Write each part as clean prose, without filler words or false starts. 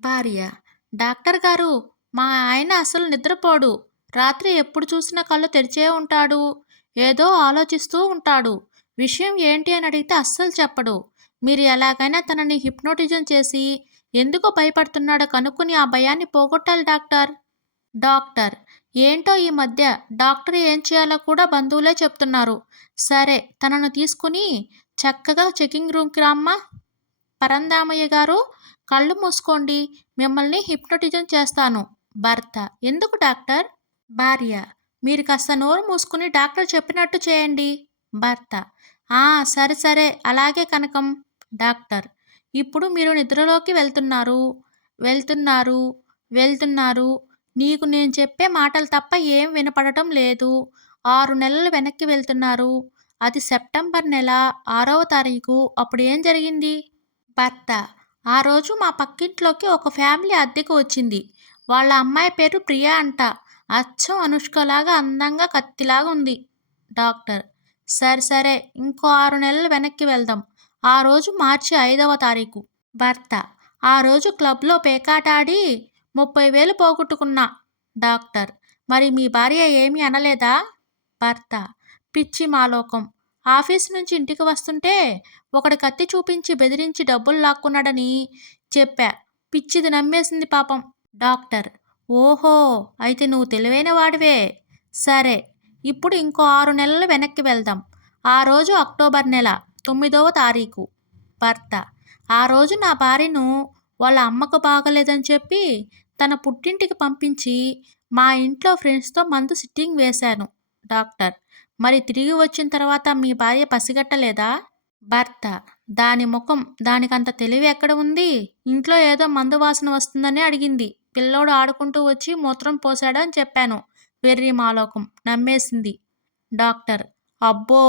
భార్య: డాక్టర్ గారు, మా ఆయన అసలు నిద్రపోడు. రాత్రి ఎప్పుడు చూసినా కళ్ళు తెరిచే ఉంటాడు. ఏదో ఆలోచిస్తూ ఉంటాడు. విషయం ఏంటి అని అడిగితే అస్సలు చెప్పడు. మీరు ఎలాగైనా తనని హిప్నోటిజం చేసి ఎందుకు భయపడుతున్నాడో కనుక్కొని ఆ భయాన్ని పోగొట్టాలి డాక్టర్. డాక్టర్: ఏంటో ఈ మధ్య డాక్టర్ ఏం చేయాలో కూడా బంధువులే చెప్తున్నారు. సరే, తనను తీసుకుని చక్కగా చెకింగ్ రూమ్‌కి రామ్మా. పరంధామయ్య గారు, కళ్ళు మూసుకోండి. మిమ్మల్ని హిప్నోటిజం చేస్తాను. భర్త: ఎందుకు డాక్టర్? భార్య: మీరు కాస్త నోరు మూసుకుని డాక్టర్ చెప్పినట్టు చేయండి. భర్త: ఆ, సరే సరే, అలాగే కనకం. డాక్టర్: ఇప్పుడు మీరు నిద్రలోకి వెళ్తున్నారు, వెళ్తున్నారు, వెళ్తున్నారు. నీకు నేను చెప్పే మాటలు తప్ప ఏం వినపడటం లేదు. 6 నెలలు వెనక్కి వెళ్తున్నారు. అది సెప్టెంబర్ నెల 6వ తారీఖు. అప్పుడు ఏం జరిగింది? భర్త: ఆ రోజు మా పక్కింట్లోకి ఒక ఫ్యామిలీ అద్దెకు వచ్చింది. వాళ్ళ అమ్మాయి పేరు ప్రియా అంట. అచ్చం అనుష్కలాగా అందంగా కత్తిలాగా ఉంది. డాక్టర్: సరే సరే, ఇంకో 6 నెలలు వెనక్కి వెళ్దాం. ఆ రోజు మార్చి 5వ తారీఖు. భర్త: ఆ రోజు క్లబ్లో పేకాట ఆడి 30,000 పోగొట్టుకున్నా. డాక్టర్: మరి మీ భార్య ఏమీ అనలేదా? భర్త: పిచ్చి మాలోకం. ఆఫీస్ నుంచి ఇంటికి వస్తుంటే ఒకడు కత్తి చూపించి బెదిరించి డబ్బులు లాక్కున్నాడని చెప్పా. పిచ్చిది నమ్మేసింది పాపం. డాక్టర్: ఓహో, అయితే నువ్వు తెలివైన వాడివే. సరే, ఇప్పుడు ఇంకో 6 నెలలు వెనక్కి వెళ్దాం. ఆ రోజు అక్టోబర్ నెల 9వ తారీఖు. భర్త: ఆ రోజు నా భార్యను వాళ్ళ అమ్మకు బాగలేదని చెప్పి తన పుట్టింటికి పంపించి మా ఇంట్లో ఫ్రెండ్స్తో మందు సిట్టింగ్ వేశాను. డాక్టర్: మరి తిరిగి వచ్చిన తర్వాత మీ భార్య పసిగట్టలేదా? భర్త: దాని ముఖం, దానికంత తెలివి ఎక్కడ ఉంది? ఇంట్లో ఏదో మందు వాసన వస్తుందని అడిగింది. పిల్లోడు ఆడుకుంటూ వచ్చి మూత్రం పోశాడు అని చెప్పాను. వెర్రి మాలోకం, నమ్మేసింది. డాక్టర్: అబ్బో,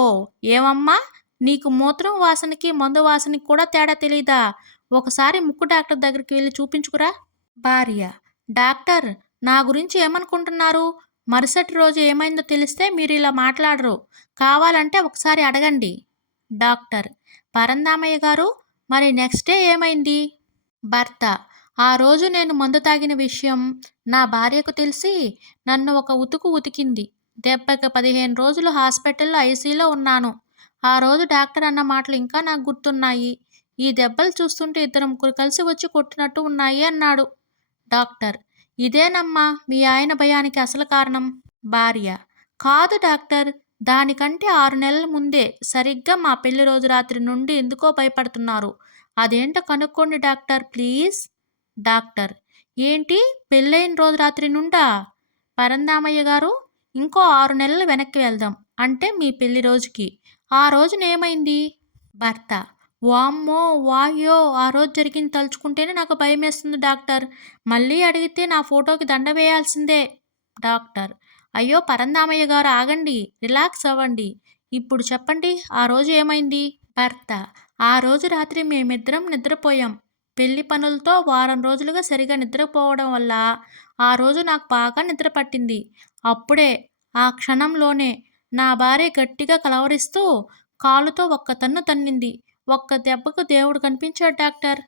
ఏమమ్మా, నీకు మూత్రం వాసనకి మందు వాసనకి కూడా తేడా తెలీదా? ఒకసారి ముక్కు డాక్టర్ దగ్గరికి వెళ్ళి చూపించుకురా. భార్య: డాక్టర్, నా గురించి ఏమనుకుంటున్నారు? మరుసటి రోజు ఏమైందో తెలిస్తే మీరు ఇలా మాట్లాడరు. కావాలంటే ఒకసారి అడగండి. డాక్టర్: పరంధామయ్య గారు, మరి నెక్స్ట్ డే ఏమైంది? భర్త: ఆ రోజు నేను మందు తాగిన విషయం నా భార్యకు తెలిసి నన్ను ఒక ఉతుకు ఉతికింది. దెబ్బకి 15 రోజులు హాస్పిటల్లో ఐసీలో ఉన్నాను. ఆ రోజు డాక్టర్ అన్న మాటలు ఇంకా నాకు గుర్తున్నాయి. ఈ దెబ్బలు చూస్తుంటే ఇద్దరు ముగ్గురు కలిసి వచ్చి కొట్టినట్టు ఉన్నాయి అన్నాడు. డాక్టర్: ఇదేనమ్మా మీ ఆయన భయానికి అసలు కారణం. భార్య: కాదు డాక్టర్, దానికంటే 6 నెలల ముందే సరిగ్గా మా పెళ్లి రోజు రాత్రి నుండి ఎందుకో భయపడుతున్నారు. అదేంటో కనుక్కోండి డాక్టర్ ప్లీజ్. డాక్టర్: ఏంటి, పెళ్ళైన రోజు రాత్రి నుండా? పరంధామయ్య గారు, ఇంకో 6 నెలలు వెనక్కి వెళ్దాం. అంటే మీ పెళ్లి రోజుకి. ఆ రోజునేమైంది? భర్త: వామ్మో, వాయ్యో, ఆ రోజు జరిగింది తలుచుకుంటేనే నాకు భయమేస్తుంది డాక్టర్. మళ్ళీ అడిగితే నా ఫోటోకి దండ వేయాల్సిందే. డాక్టర్: అయ్యో పరంధామయ్య గారు, ఆగండి, రిలాక్స్ అవ్వండి. ఇప్పుడు చెప్పండి, ఆ రోజు ఏమైంది? భర్త: ఆ రోజు రాత్రి మేమిద్దరం నిద్రపోయాం. పెళ్లి పనులతో వారం రోజులుగా సరిగా నిద్రపోవడం వల్ల ఆ రోజు నాకు బాగా నిద్ర పట్టింది. అప్పుడే, ఆ క్షణంలోనే నా భార్య గట్టిగా కలవరిస్తూ కాలుతో ఒక్క తన్ను తన్నింది. ఒక్క దెబ్బకు దేవుడు కనిపించాడు డాక్టర్.